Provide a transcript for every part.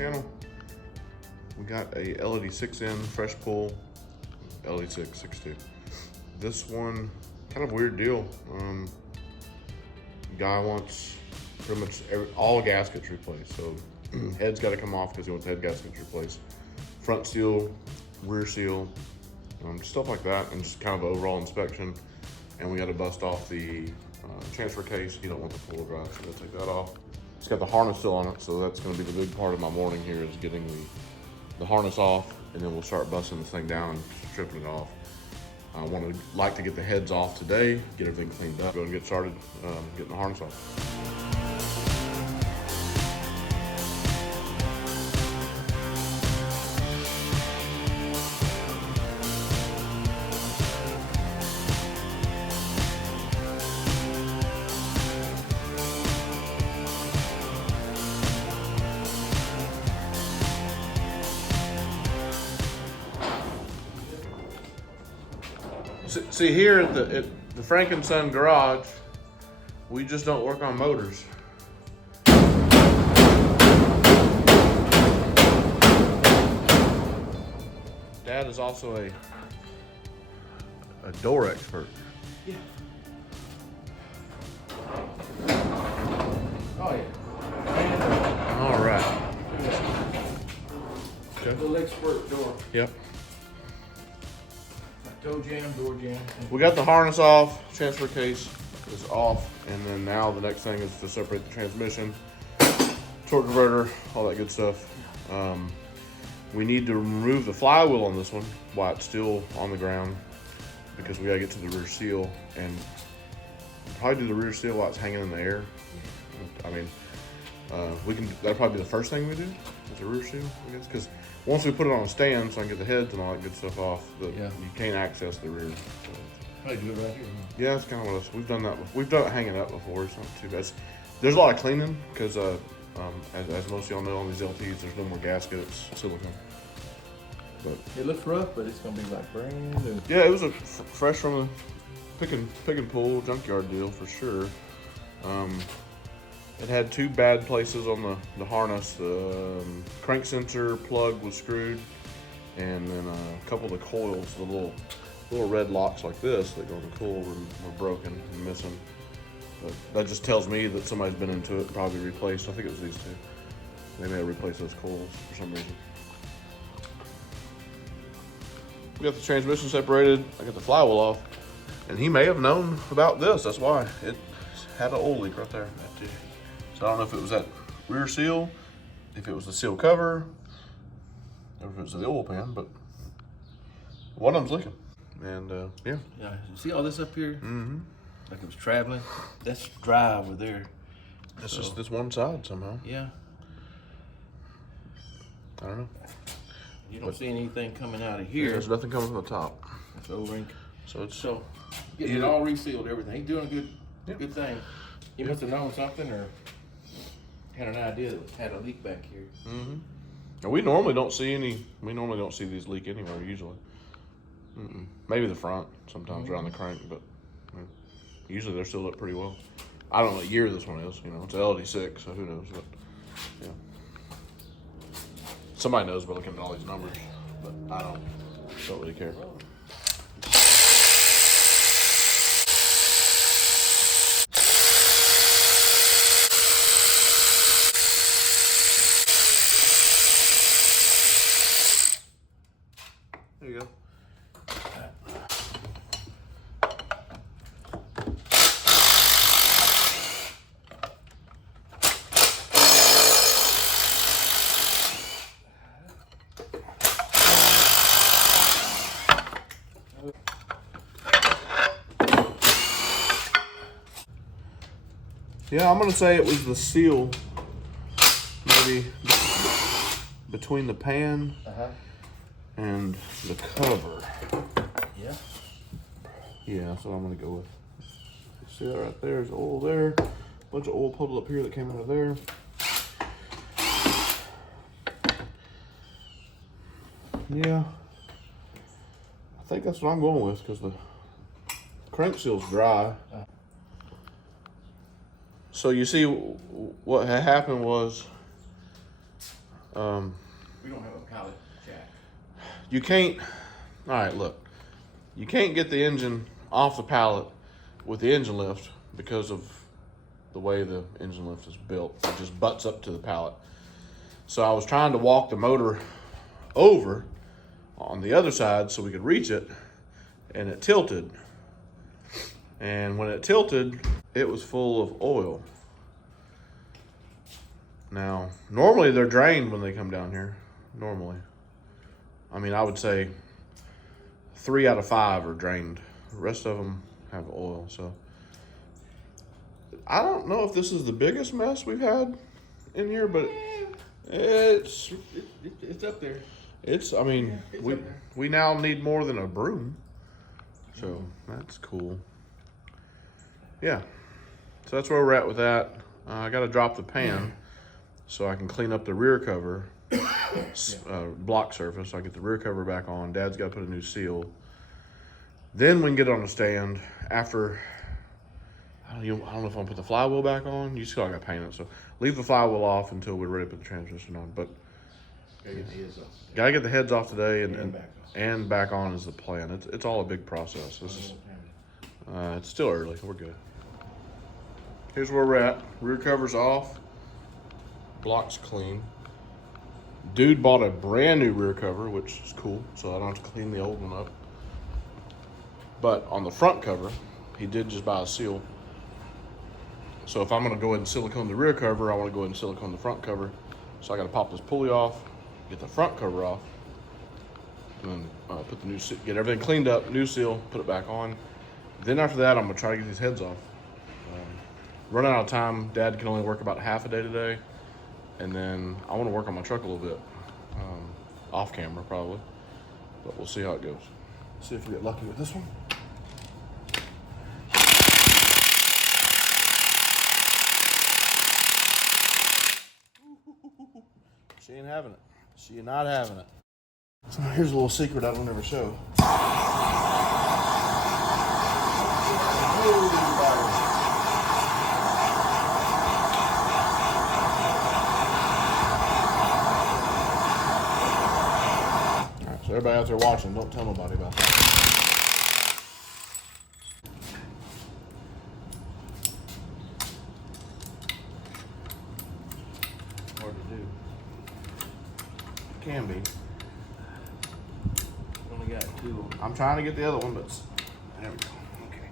channel. We got a LED 6N fresh pull, LED 6.2. This one, kind of weird deal. Guy wants pretty much all gaskets replaced. So head's got to come off because he wants head gaskets replaced. Front seal, rear seal, stuff like that, and just kind of an overall inspection. And we got to bust off the transfer case. You don't want the four-wheel drive, so we'll take that off. It's got the harness still on it, so that's going to be the big part of my morning here is getting the harness off, and then we'll start busting this thing down and stripping it off. I like to get the heads off today, get everything cleaned up, go and get started getting the harness off. See here at the Frankenson garage, we just don't work on motors. Dad is also a door expert. Yeah. Oh yeah. All right. Okay. Little expert door. Yep. Toe jam, door jam. We got the harness off, transfer case is off, and then now the next thing is to separate the transmission, torque converter, all that good stuff. We need to remove the flywheel on this one while it's still on the ground because we gotta get to the rear seal, and probably do the rear seal while it's hanging in the air. I mean, that'll probably be the first thing we do, is the rear seal, I guess, because once we put it on a stand so I can get the heads and all that good stuff off, you can't access the rear. So. Probably do it right here. Yeah, that's kind of what we've done that. We've done it hanging up before. It's not too bad. There's a lot of cleaning because, as most of y'all know, on these LTs, there's no more gaskets, silicone. But it looks rough, but it's gonna be like brand new. Yeah, it was a fresh from a pick and pull junkyard deal for sure. It had two bad places on the harness. The crank sensor plug was screwed, and then a couple of the coils, the little red locks like this that go in the coil were broken and missing. But that just tells me that somebody's been into it and probably replaced. I think it was these two. They may have replaced those coils for some reason. We got the transmission separated. I got the flywheel off, and he may have known about this. That's why it had an oil leak right there. So I don't know if it was that rear seal, if it was the seal cover, or if it was the oil pan, but one of them's leaking. And yeah. Yeah, see all this up here? Mm-hmm. Like it was traveling? That's dry over there. That's just this one side somehow. Yeah. I don't know. You don't see anything coming out of here. There's nothing coming from the top. That's O-ring. So getting it all resealed, everything. He's doing a good thing. He must have known something or had an idea that it had a leak back here. Mm-hmm. And we normally don't see these leak anywhere usually. Maybe the front sometimes around the crank, but usually they're still up pretty well. I don't know what year this one is. It's LD6, so who knows? But yeah, somebody knows by looking at all these numbers, but I don't really care. There you go. Yeah, I'm gonna say it was the seal, maybe between the pan and the cover. Yeah. Yeah, that's what I'm gonna go with. See that right there? There's oil there. A bunch of oil puddle up here that came out of there. Yeah. I think that's what I'm going with because the crank seal's dry. So you see what had happened was We don't have a pallet jack. You can't. All right, look. You can't get the engine off the pallet with the engine lift because of the way the engine lift is built. It just butts up to the pallet. So I was trying to walk the motor over on the other side so we could reach it, and it tilted. And when it tilted, it was full of oil. Now, normally they're drained when they come down here. Normally. I mean, I would say 3 out of 5 are drained. The rest of them have oil, so. I don't know if this is the biggest mess we've had in here, but it's up there. I mean, Yeah, we now need more than a broom. So that's cool. Yeah. So that's where we're at with that. I got to drop the pan so I can clean up the rear cover, block surface. I get the rear cover back on. Dad's got to put a new seal. Then we can get it on the stand after. I don't know if I'm gonna put the flywheel back on. You still got to paint it, so leave the flywheel off until we're ready to put the transmission on. But Gotta get the heads off. gotta get the heads off today And back on is the plan. It's all a big process. This is it's still early. We're good. Here's where we're at. Rear cover's off. Block's clean. Dude bought a brand new rear cover, which is cool, so I don't have to clean the old one up. But on the front cover, he did just buy a seal. So if I'm gonna go ahead and silicone the rear cover, I wanna go ahead and silicone the front cover. So I gotta pop this pulley off, get the front cover off, and then put the new seal, get everything cleaned up, new seal, put it back on. Then after that, I'm gonna try to get these heads off. Running out of time. Dad can only work about half a day today, and then I want to work on my truck a little bit, off camera probably, but we'll see how it goes. See if we get lucky with this one. She ain't having it. She not having it. So here's a little secret I don't ever show. So everybody out there watching, don't tell nobody about that. Hard to do. Can be. Only got 2. I'm trying to get the other one, but there we go. Okay.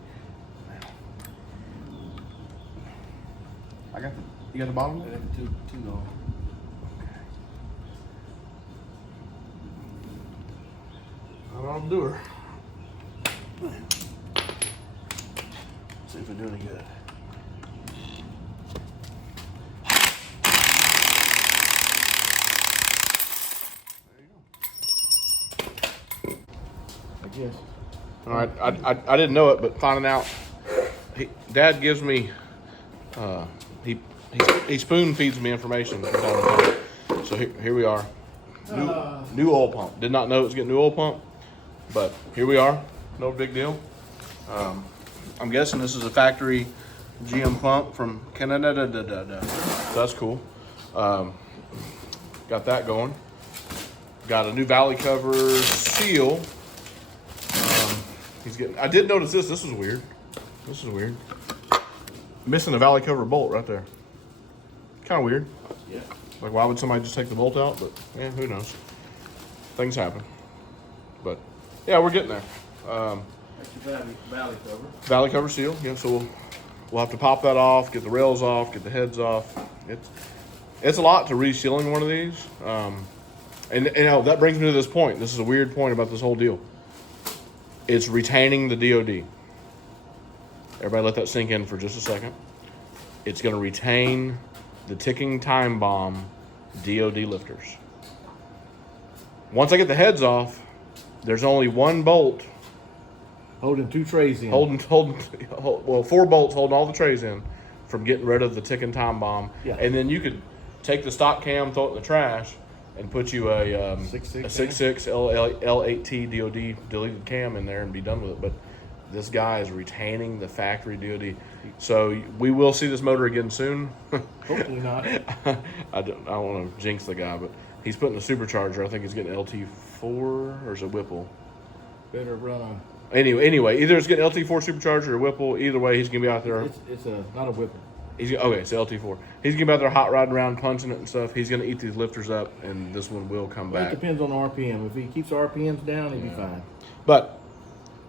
I got the. You got the bottom? I got 2 on. I'll do her. See if we do any good. There you go. I guess. All right, I didn't know it, but finding out, Dad gives me, he spoon feeds me information from time to time. So here we are. New oil pump. Did not know it was getting new oil pump, but here we are. No big deal. I'm guessing this is a factory GM pump from Canada. So that's cool. Got that going. Got a new valley cover seal. He's getting. I did notice this. This is weird. This is weird. Missing a valley cover bolt right there. Kind of weird. Yeah. Like, why would somebody just take the bolt out? But yeah, who knows? Things happen. But yeah, we're getting there. That's your valley cover. Valley cover seal. Yeah, so we'll have to pop that off, get the rails off, get the heads off. It's a lot to resealing one of these. And you know, that brings me to this point. This is a weird point about this whole deal. It's retaining the DOD. Everybody let that sink in for just a second. It's going to retain the ticking time bomb DOD lifters. Once I get the heads off, there's only one bolt Holding 2 trays in. holding 4 bolts holding all the trays in from getting rid of the ticking time bomb. Yeah. And then you could take the stock cam, throw it in the trash, and put you a 6.6 L8T DOD deleted cam in there and be done with it. But this guy is retaining the factory DOD. So we will see this motor again soon. Hopefully not. I don't want to jinx the guy, but He's putting a supercharger. I think he's getting LT4 or is it Whipple? Better run on. Anyway, either it's getting LT4 supercharger or Whipple. Either way, he's gonna be out there. It's not a Whipple. Okay, it's LT4. He's gonna be out there hot riding around, punching it and stuff. He's gonna eat these lifters up, and this one will come back. It depends on the RPM. If he keeps the RPMs down, he'll be fine. But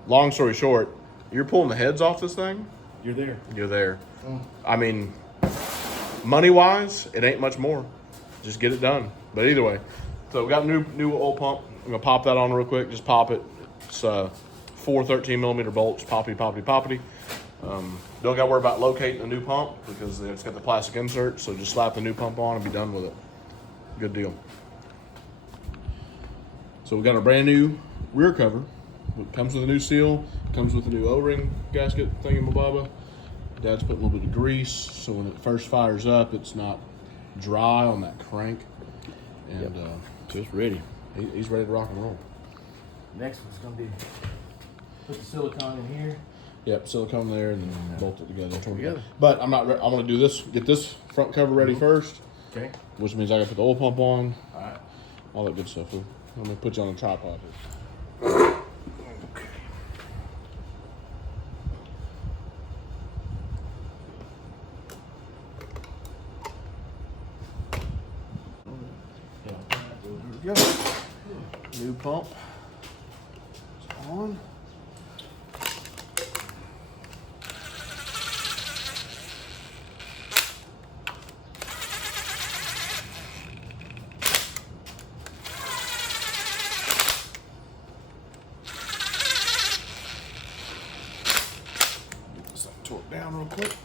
long story short, you're pulling the heads off this thing. You're there. You're there. I mean, money wise, it ain't much more. Just get it done. But either way, so we got a new oil pump. I'm gonna pop that on real quick. Just pop it. It's 4 13mm bolts. Poppity. Don't got to worry about locating a new pump because it's got the plastic insert. So just slap the new pump on and be done with it. Good deal. So we got a brand new rear cover. It comes with a new seal. Comes with a new O-ring gasket thingamababa. Dad's put a little bit of grease so when it first fires up, it's not dry on that crank. And So it's ready. He's ready to rock and roll. Next one's gonna be put the silicone in here. Yep, silicone there and then bolt it together. But I'm not. I'm gonna do this. Get this front cover ready first. Okay. Which means I gotta put the oil pump on. All right. All that good stuff. Let me put you on a tripod here. There we go. New pump. It's on. Torque down real quick.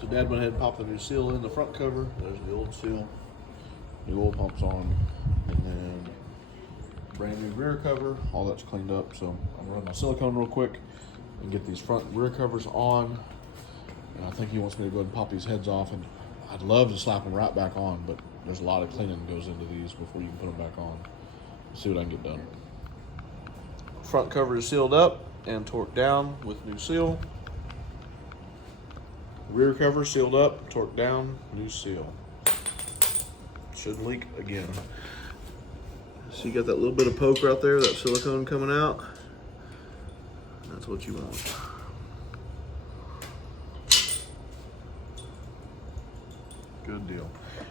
So Dad went ahead and popped the new seal in the front cover. There's the old seal. New oil pump's on. And then brand new rear cover. All that's cleaned up. So I'm gonna run my silicone real quick and get these front and rear covers on. And I think he wants me to go ahead and pop these heads off, and I'd love to slap them right back on, but there's a lot of cleaning that goes into these before you can put them back on. See what I can get done. Front cover is sealed up and torqued down with new seal. Rear cover sealed up, torqued down, new seal. Shouldn't leak again. So you got that little bit of poke right there, that silicone coming out. That's what you want. Good deal.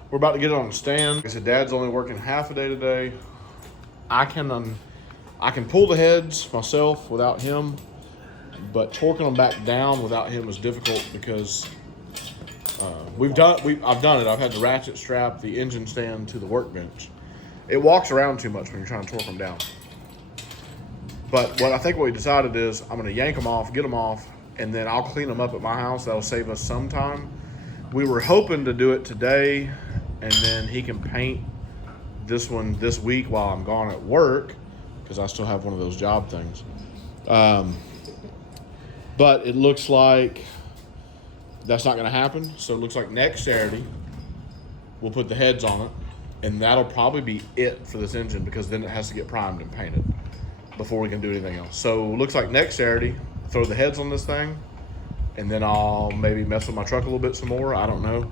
We're about to get it on the stand. Like I said, Dad's only working half a day today. I can pull the heads myself without him, but torquing them back down without him is difficult because I've done it. I've had to ratchet strap the engine stand to the workbench. It walks around too much when you're trying to torque them down. But what we decided is I'm going to yank them off, get them off, and then I'll clean them up at my house. That'll save us some time. We were hoping to do it today, and then he can paint this one this week while I'm gone at work, because I still have one of those job things. But it looks like that's not going to happen. So it looks like next Saturday we'll put the heads on it, and that'll probably be it for this engine, because then it has to get primed and painted before we can do anything else. So it looks like next Saturday, throw the heads on this thing, and then I'll maybe mess with my truck a little bit some more. I don't know.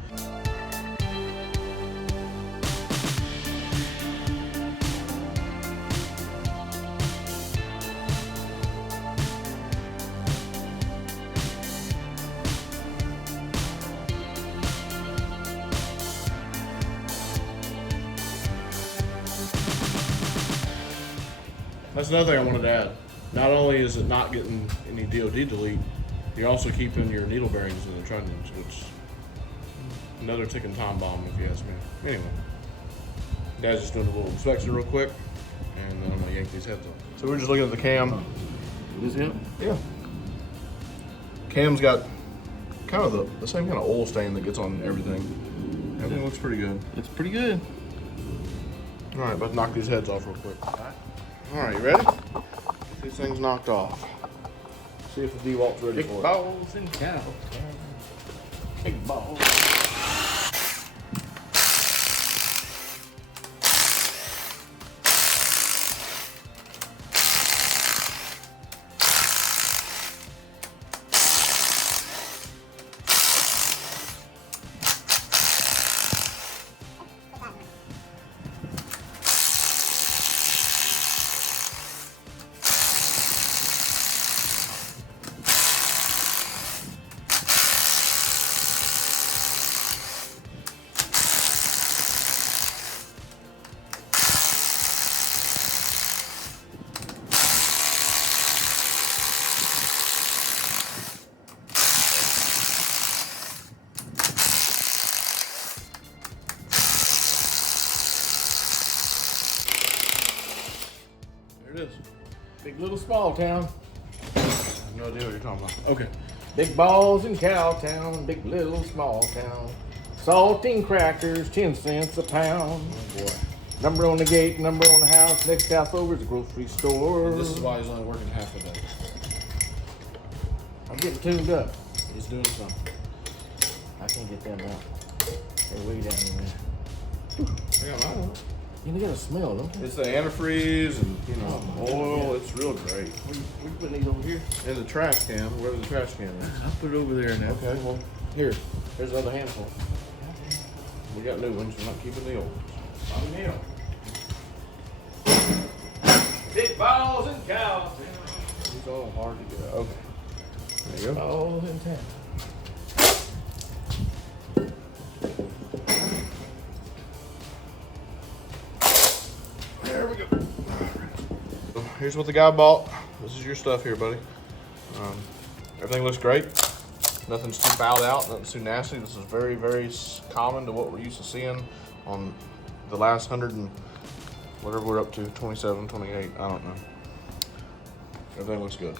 That's another thing I wanted to add. Not only is it not getting any DOD delete, you're also keeping your needle bearings in the trunnions, which another ticking time bomb if you ask me. Anyway, Dad's just doing a little inspection real quick, and then I'm gonna yank these heads off. So we're just looking at the cam. Is it? Yeah. Cam's got kind of the same kind of oil stain that gets on everything. Everything looks pretty good. It's pretty good. All right, let's knock these heads off real quick. All right, you ready? Get these things knocked off. See if the DEWALT's ready for it. Balls and cow. Big balls. little small town. I have no idea what you're talking about. Okay. Big balls in Cowtown, big little small town. Saltine crackers, 10 cents a pound. Oh boy. Number on the gate, number on the house. Next house over is a grocery store. And this is why he's only working half a day. I'm getting tuned up. He's doing something. I can't get them out. They're way down in there. I got mine. You got a smell, don't you? It's the antifreeze and oil. It's real great. We putting these over here? In the trash can, wherever the trash can is. I'll put it over there now. Okay, well, Here, there's another handful. we got new ones. We're not keeping the old ones. Big balls in Cowtown. These are all hard to get. Okay. There you go. Balls in town. There we go. So here's what the guy bought. This is your stuff here, buddy. Everything looks great. Nothing's too fouled out. Nothing's too nasty. This is very, very common to what we're used to seeing on the last 100 and whatever we're up to, 27, 28. I don't know. Everything looks good.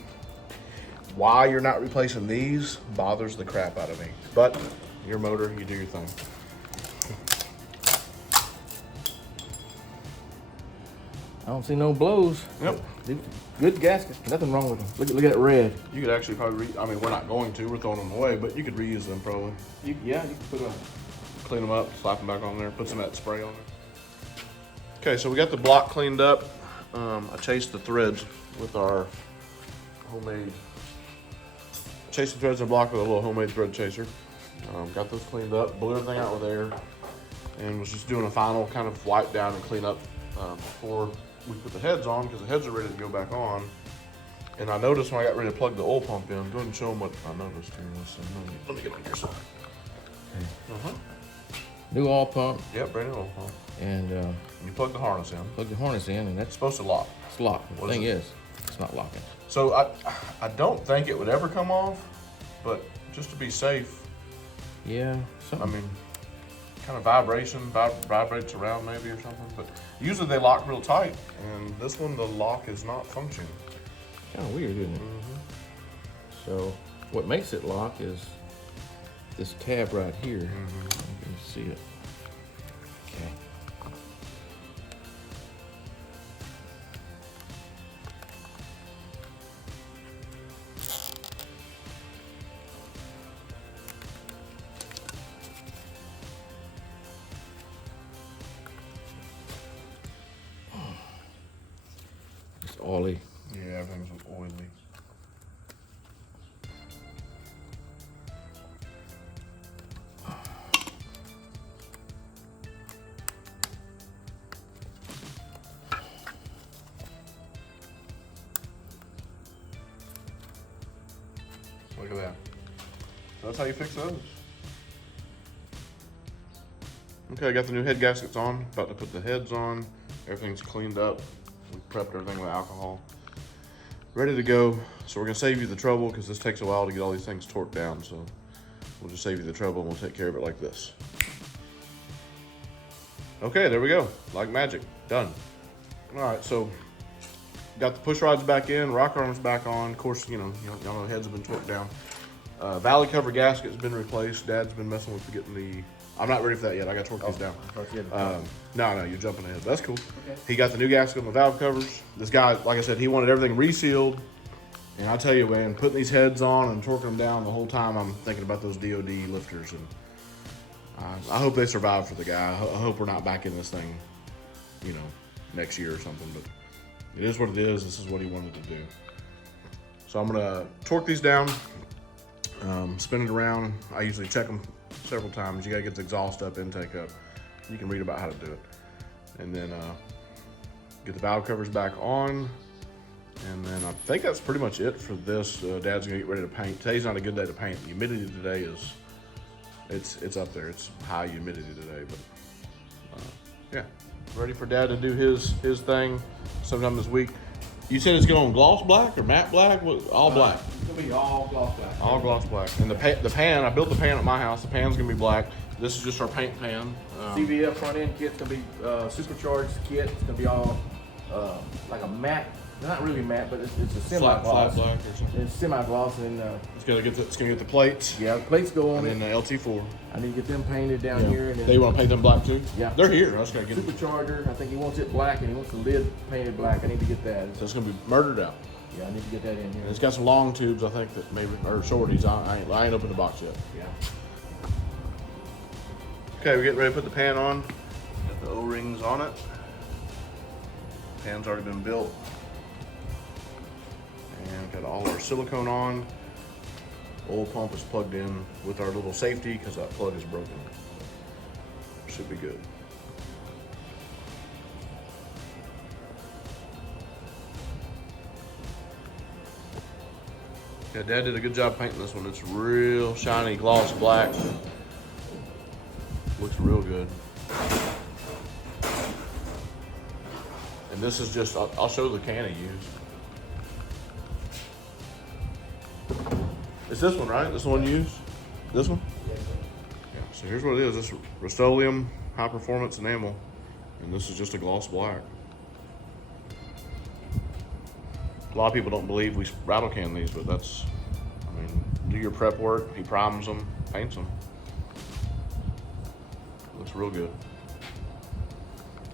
Why you're not replacing these bothers the crap out of me. But your motor, you do your thing. I don't see no blows. Yep. Good gaskets. Nothing wrong with them. Look at that red. You could actually probably, I mean, we're not going to. We're throwing them away, but you could reuse them probably. You can put a. Clean them up, slap them back on there, put some of that spray on there. Okay, so we got the block cleaned up. I chased the threads with our homemade. Chased the threads in the block with a little homemade thread chaser. Got those cleaned up, blew everything out with air, and was just doing a final kind of wipe down and clean up before we put the heads on, because the heads are ready to go back on. And I noticed when I got ready to plug the oil pump in, go ahead and show them what I noticed here. Let me get on your side. Okay. New oil pump, Yep, brand new oil pump. and You plug the harness in. plug the harness in, and It's that's supposed to lock. it's locked. The What is thing it? is, it's not locking. So I don't think it would ever come off, but just to be safe, Yeah, I something. mean, kind of vibrates around maybe or something. But usually they lock real tight, and this one the lock is not functioning. Kind of weird, isn't it? So what makes it lock is this tab right here. You can see it. Okay. It's oily. Yeah, everything's oily. Look at that. So that's how you fix those. Okay, I got the new head gaskets on. About to put the heads on. Everything's cleaned up. We prepped everything with alcohol. Ready to go. So we're gonna save you the trouble because this takes a while to get all these things torqued down. So we'll just save you the trouble and we'll take care of it like this. Okay, there we go. Like magic, done. All right, so got the push rods back in, rock arms back on. Of course, y'all know the heads have been torqued down. Valley cover gasket's been replaced. Dad's been messing with getting the. I'm not ready for that yet. I got to torque these down. No, you're jumping ahead. That's cool. Okay. He got the new gasket on the valve covers. This guy, like I said, he wanted everything resealed. And I tell you, man, putting these heads on and torquing them down the whole time, I'm thinking about those DOD lifters. And I hope they survive for the guy. I hope we're not back in this thing, next year or something. But it is what it is. This is what he wanted to do. So I'm gonna torque these down, spin it around. I usually check them several times. You gotta get the exhaust up, intake up. You can read about how to do it. And then get the valve covers back on. And then I think that's pretty much it for this. Dad's gonna get ready to paint. Today's not a good day to paint. The humidity today is, it's up there. It's high humidity today, but yeah. Ready for Dad to do his thing sometime this week. You said it's going on gloss black or matte black? What? All black. It's gonna be all gloss black. All gloss black. And the pan, I built the pan at my house. The pan's gonna be black. This is just our paint pan. CVF front end kit's gonna be supercharged kit. It's gonna be all like a matte not really matte, but it's a flat semi-gloss. black or something. It's semi-gloss, and It's gonna get the plates. yeah, the plates go on And it. then the LT4. I need to get them painted down here. And then They want to paint them black too? Yeah. They're here. I just gotta get them. supercharger. I think he wants it black, and he wants the lid painted black. I need to get that. So it's gonna be murdered out. Yeah, I need to get that in And here. it's got some long tubes, I think, that maybe, or shorties. I ain't opened the box yet. Yeah. Okay, we're getting ready to put the pan on. Got the O-rings on it. Pan's already been built. And got all our silicone on. Oil pump is plugged in with our little safety because that plug is broken. Should be good. Yeah, Dad did a good job painting this one. It's real shiny gloss black. Looks real good. And this is just, I'll show the can he used. It's this one, right? This one you used? This one? Yeah, so here's what it is. This Rust-Oleum high performance enamel. And this is just a gloss black. A lot of people don't believe we rattle can these, but that's, I mean, do your prep work. He primes them, paints them. Looks real good.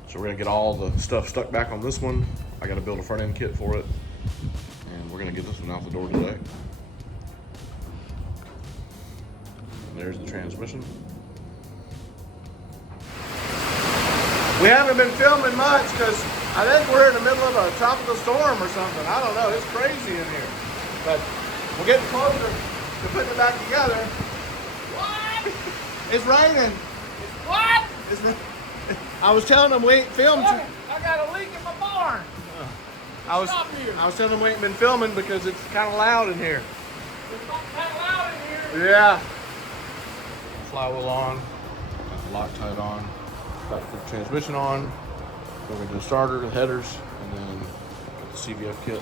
So we're gonna get all the stuff stuck back on this one. I gotta build a front end kit for it. And we're gonna get this one out the door today. And there's the transmission. We haven't been filming much because I think we're in the middle of a tropical storm or something. I don't know, it's crazy in here. But we're getting closer to putting it back together. What? It's raining. What? I was telling them we ain't filmed. Look, I got a leak in my barn. I was Stop here. telling them we ain't been filming because it's kind of loud in here. It's not that loud in here. Yeah. Flywheel on. Got the Loctite on. Got the transmission on. We're gonna do the starter, the headers, and then got the CVF kit.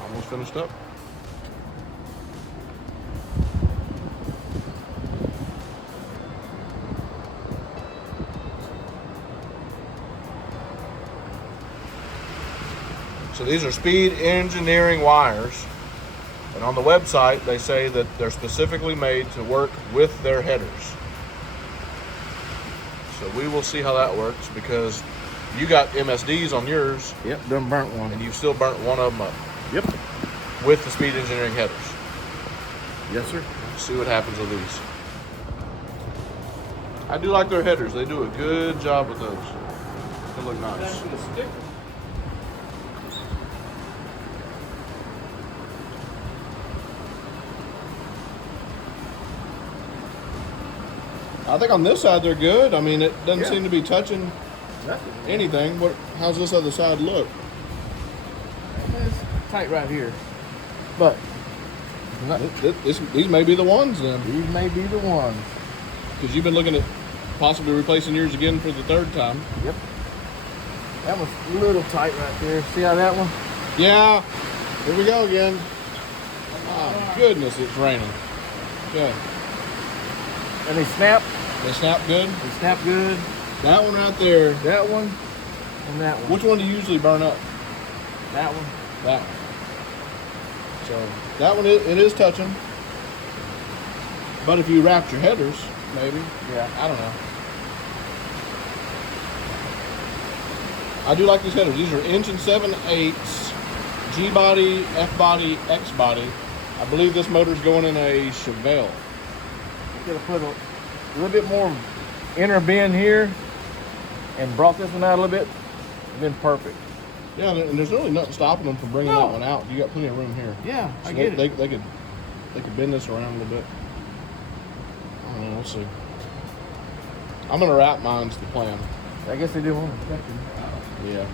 Almost finished up. So these are Speed Engineering wires. And on the website, they say that they're specifically made to work with their headers. So we will see how that works because you got MSDs on yours Yep, done burnt one. and you've still burnt one of them up Yep. with the Speed Engineering headers. Yes, sir. See what happens with these. I do like their headers. They do a good job with those. They look nice. That's with a sticker. I think on this side they're good. I mean, it doesn't Yeah. seem to be touching Nothing. anything. How's this other side look? It's tight right here. But not, These may be the ones then. these may be the ones. Because you've been looking at possibly replacing yours again for the third time. Yep. That was a little tight right there. See how that one? Yeah. Here we go again. Oh, goodness, it's raining. Good. And they snap. They snap good. They snap good. That one right there. That one and that one. Which one do you usually burn up? That one. That one. So that one, it is touching. But if you wrapped your headers, maybe. Yeah. I don't know. I do like these headers. These are inch and 7/8 G body, F body, X body. I believe this motor's going in a Chevelle. Could have put a little bit more inner bend here and brought this one out a little bit. Been perfect. Yeah, and there's really nothing stopping them from bringing No. that one out. You got plenty of room here. Yeah, So I get it. They could bend this around a little bit. I don't know. We'll see. I'm gonna wrap mine's the plan. I guess they didn't want to touch it. Yeah.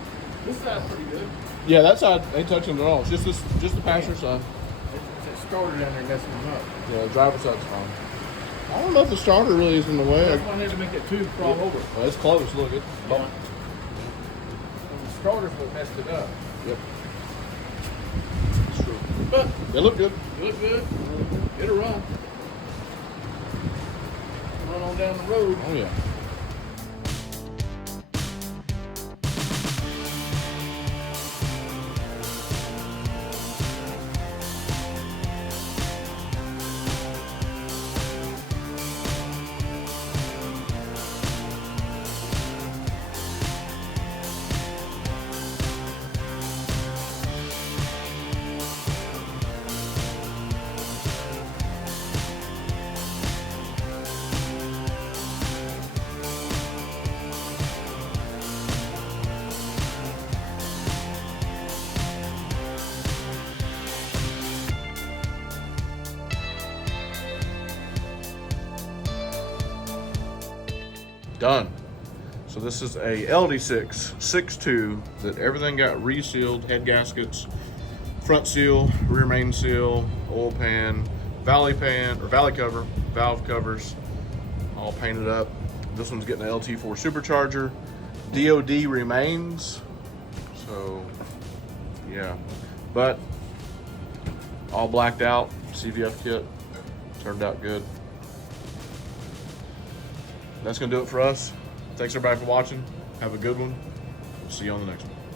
This side's pretty good. Yeah, that side ain't touching it at all. It's just the passenger side. It's starter down there messing them up. Yeah, the driver's side's fine. I don't know if the starter really is in the way. That's why I had to make that tube crawl over. Well, it's close. Look, it's Yeah. And the starter's what messed it up. Yep. It's true. But They look good. it look good. It'll run. Run on down the road. Oh yeah. done. So this is a LD6 6.2 that everything got resealed, head gaskets, front seal, rear main seal, oil pan, valley cover, valve covers, all painted up. This one's getting an LT4 supercharger. DOD remains, so yeah, but all blacked out. CVF kit turned out good. That's gonna do it for us. Thanks everybody for watching. Have a good one. See you on the next one.